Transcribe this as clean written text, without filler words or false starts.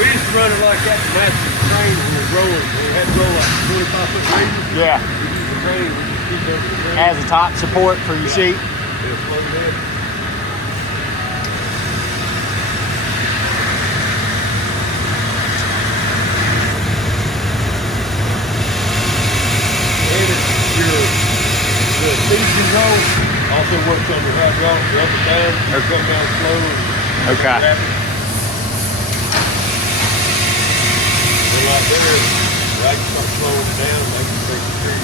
We used to run it like that to match the train when we were rolling. We had to roll like 25-foot radius. Yeah. We used the train, we just keep up with the train. As a top support for your sheet. Yeah, slow head. And the speed control also works on your hydraulic, the up and down. You come down slow and Okay. rapid. And like there, I can start slowing down, I can take the tree.